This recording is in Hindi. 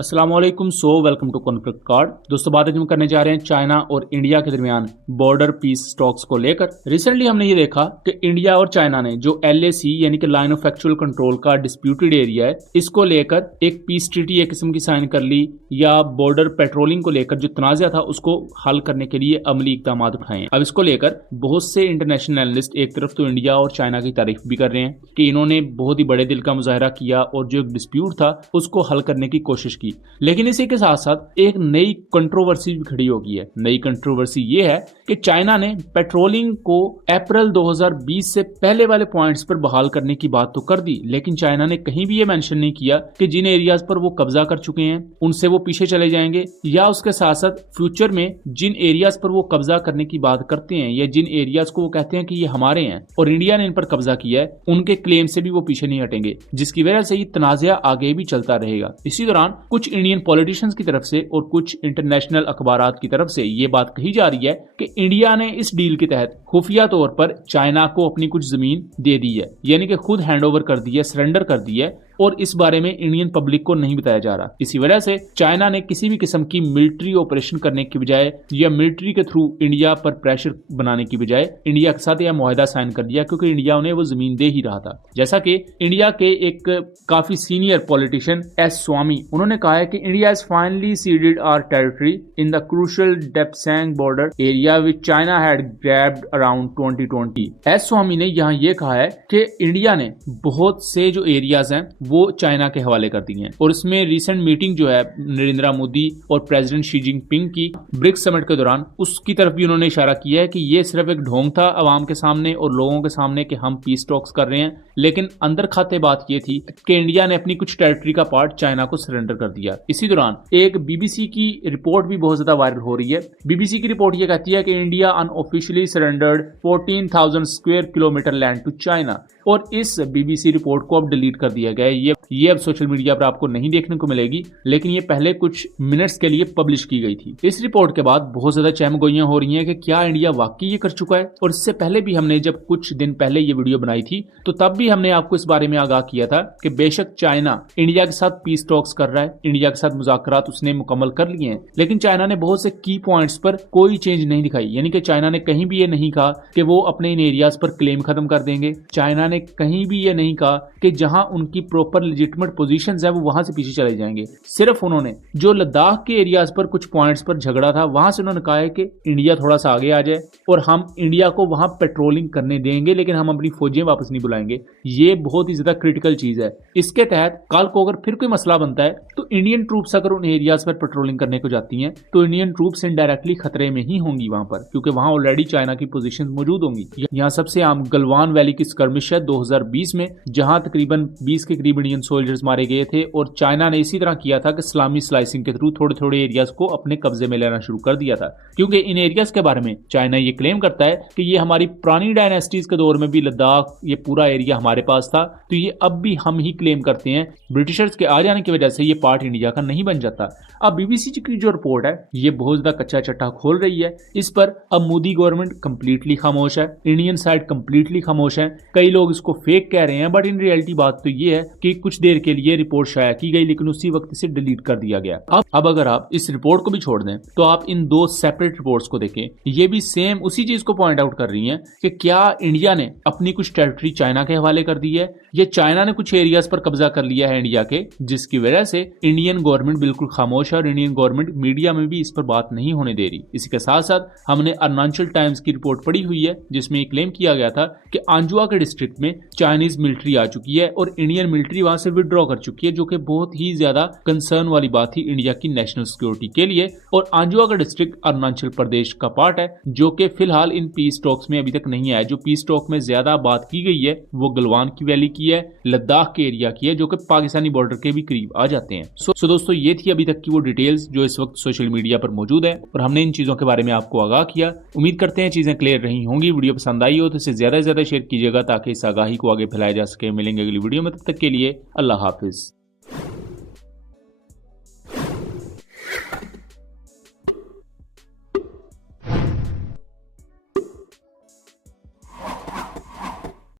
अस्सलाम वालेकुम। Welcome to conflict card. दोस्तों, बात हम करने जा रहे हैं चाइना और इंडिया के दरमियान बॉर्डर पीस टॉक्स को लेकर। रिसेंटली हमने ये देखा कि इंडिया और चाइना ने जो LAC यानी कि लाइन ऑफ एक्चुअल कंट्रोल का डिस्प्यूटेड एरिया है, इसको लेकर एक पीस ट्रीटी एक किस्म की साइन कर ली, या बॉर्डर पेट्रोलिंग को लेकर जो तनाज़ा था उसको हल करने के लिए अमली इक़दाम उठाए। अब इसको लेकर बहुत से इंटरनेशनल एनालिस्ट एक तरफ तो इंडिया और चाइना की तारीफ भी कर रहे हैं कि इन्होंने बहुत ही बड़े दिल का मुजाहरा किया और जो एक डिस्प्यूट था उसको हल करने की कोशिश की। लेकिन इसी के साथ साथ एक नई कंट्रोवर्सी भी खड़ी हो गई है। नई कंट्रोवर्सी ये है कि चाइना ने पेट्रोलिंग को अप्रैल 2020 से पहले वाले पॉइंट्स पर बहाल करने की बात तो कर दी, लेकिन चाइना ने कहीं भी ये मेंशन नहीं किया कि जिन एरियाज पर वो कब्जा कर चुके हैं उनसे वो पीछे चले जाएंगे, या उसके साथ साथ फ्यूचर में जिन एरियाज पर वो कब्जा करने की बात करते हैं या जिन एरियाज को वो कहते हैं कि ये हमारे हैं और इंडिया ने इन पर कब्जा किया है, उनके क्लेम से भी वो पीछे नहीं हटेंगे, जिसकी वजह से ये तनाज़ा आगे भी चलता रहेगा। इसी दौरान कुछ इंडियन पॉलिटिशियंस की तरफ से और कुछ इंटरनेशनल अखबारात की तरफ से ये बात कही जा रही है कि इंडिया ने इस डील के तहत खुफिया तौर पर चाइना को अपनी कुछ जमीन दे दी है, यानी कि खुद हैंडओवर कर दी है, सरेंडर कर दी है, और इस बारे में इंडियन पब्लिक को नहीं बताया जा रहा। इसी वजह से चाइना ने किसी भी किस्म की मिलिट्री ऑपरेशन करने की बजाय या मिलिट्री के थ्रू इंडिया पर प्रेशर बनाने की बजाय इंडिया के साथ यह मुआहदा साइन कर दिया, क्योंकि इंडिया उन्हें वो जमीन दे ही रहा था। जैसा कि इंडिया के एक काफी सीनियर पॉलिटिशियन S स्वामी, उन्होंने कहा है कि India has finally ceded our territory in the crucial Depsang border area which China had grabbed around 2020। S Swamy ने यहाँ ये कहा है कि इंडिया ने बहुत से जो एरियाज हैं वो चाइना के हवाले कर दी हैं, और इसमें रिसेंट मीटिंग जो है नरेंद्र मोदी और प्रेसिडेंट शी जिनपिंग की ब्रिक्स समिट के दौरान, उसकी तरफ भी उन्होंने इशारा किया है कि ये सिर्फ एक ढोंग था अवाम के सामने और लोगों के सामने कि हम पीस टॉक्स कर रहे हैं, लेकिन अंदर खाते बात ये थी कि इंडिया ने अपनी कुछ टेरिटरी का पार्ट चाइना को सरेंडर कर दिया। इसी दौरान एक BBC की रिपोर्ट भी बहुत ज्यादा वायरल हो रही है। BBC की रिपोर्ट ये कहती है कि India unofficially surrendered 14,000 square kilometre land to China, और इस BBC रिपोर्ट को अब डिलीट कर दिया गया है। ये अब सोशल मीडिया पर आपको नहीं देखने को मिलेगी, लेकिन ये पहले कुछ मिनट्स के लिए पब्लिश की गई थी। इस रिपोर्ट के बाद बहुत ज्यादा चहमगोइयां हो रही हैं कि क्या इंडिया वाकई ये कर चुका है। और इससे पहले भी हमने जब कुछ दिन पहले ये वीडियो बनाई थी तो तब भी हमने आपको इस बारे में आगाह किया था कि बेशक चाइना इंडिया के साथ पीस टॉक्स कर रहा है, इंडिया के साथ मुज़ाकरात उसने मुकम्मल कर लिए हैं, लेकिन चाइना ने बहुत से की पॉइंट्स पर कोई चेंज नहीं दिखाई। यानी कि चाइना ने कहीं भी ये नहीं कहा कि वो अपने इन एरियाज पर क्लेम खत्म कर देंगे। चाइना ने कहीं भी ये नहीं कहा कि जहां उनकी प्रॉपर लेजिटिमेट पोजीशंस है वो वहां से पीछे चले जाएंगे। सिर्फ उन्होंने जो लद्दाख के एरियाज पर कुछ पॉइंट्स पर झगड़ा था, वहां से उन्होंने कहा है कि इंडिया थोड़ा सा आगे आ जाए और हम इंडिया को वहां पेट्रोलिंग करने देंगे, लेकिन हम अपनी फौजें वापस नहीं बुलाएंगे। ये बहुत ही ज्यादा क्रिटिकल चीज है। इसके तहत कल को अगर फिर कोई मसला बनता है तो इंडियन ट्रूप्स अगर उन एरियाज पर पेट्रोलिंग करने को जाती हैं तो इंडियन ट्रूप्स इनडायरेक्टली खतरे में ही होंगी वहां पर, क्योंकि वहां ऑलरेडी चाइना की पोजीशन मौजूद होंगी। यहाँ सबसे आम गलवान वैली की स्कर्मिश है 2020 में, जहां तकरीबन 20 के करीब इंडियन सोल्जर्स मारे गए थे, और चाइना ने इसी तरह किया था कि इस्लामी स्लाइसिंग के थ्रू थोड़े थोड़े एरियाज को अपने कब्जे में लेना शुरू कर दिया था, क्योंकि इन एरियाज के बारे में चाइना ये क्लेम करता है कि ये हमारी पुरानी डायनेस्टीज के दौर में भी लद्दाख ये पूरा एरिया हमारे पास था, तो ये अब भी हम ही क्लेम करते हैं। ब्रिटिशर्स के आ जाने की वजह से ये पार्ट इंडिया का नहीं बन जाता। अब BBC की जो रिपोर्ट है ये बहुत ज्यादा कच्चा चट्टा खोल रही है। इस पर अब मोदी गवर्नमेंट कंप्लीटली खामोश है, इंडियन साइड कंप्लीटली खामोश है। कई लोग इसको फेक कह रहे हैं, बट इन रियलिटी बात तो ये है कि कुछ देर के लिए रिपोर्ट शाया की गई, लेकिन उसी वक्त इसे डिलीट कर दिया गया। अब अगर आप इस रिपोर्ट को भी छोड़ दें तो आप इन दो सेपरेट रिपोर्ट्स को देखें, ये भी सेम उसी चीज को पॉइंट आउट कर रही हैं कि क्या इंडिया ने अपनी कुछ टेरिटरी चाइना के हवाले कर दी है, या चाइना ने कुछ एरियाज पर कब्जा कर लिया है इंडिया के, जिसकी वजह से इंडियन गवर्नमेंट बिल्कुल खामोश है और इंडियन गवर्नमेंट मीडिया में भी इस पर बात नहीं होने दे रही। इसी के साथ साथ हमने अरुणाचल टाइम्स की रिपोर्ट पढ़ी हुई है जिसमें क्लेम किया गया था कि आंजुआ के डिस्ट्रिक्ट में चाइनीज मिलिट्री आ चुकी है और इंडियन मिलिट्री वहां से विड्रॉ कर चुकी है, जो कि बहुत ही ज्यादा कंसर्न वाली बात थी इंडिया की नेशनल सिक्योरिटी के लिए। और आंजुआ का डिस्ट्रिक्ट अरुणाचल प्रदेश का पार्ट है, जो कि फिलहाल इन पीस टॉक्स में अभी तक नहीं आया। जो पीस टॉक में ज्यादा बात की गई है वो गलवान की वैली की है, लद्दाख के एरिया की है, जो कि पाकिस्तानी बॉर्डर के भी करीब आ जाते हैं। सो दोस्तों, ये थी अभी तक की वो डिटेल्स जो इस वक्त सोशल मीडिया पर मौजूद है, और हमने इन चीजों के बारे में आपको आगाह किया। उम्मीद करते हैं चीजें क्लियर रही होंगी। वीडियो पसंद आई हो तो इसे ज्यादा से ज्यादा शेयर कीजिएगा ताकि इस आगाही को आगे फैलाया जा सके। मिलेंगे अगली वीडियो में, तब तक के लिए अल्लाह हाफिज।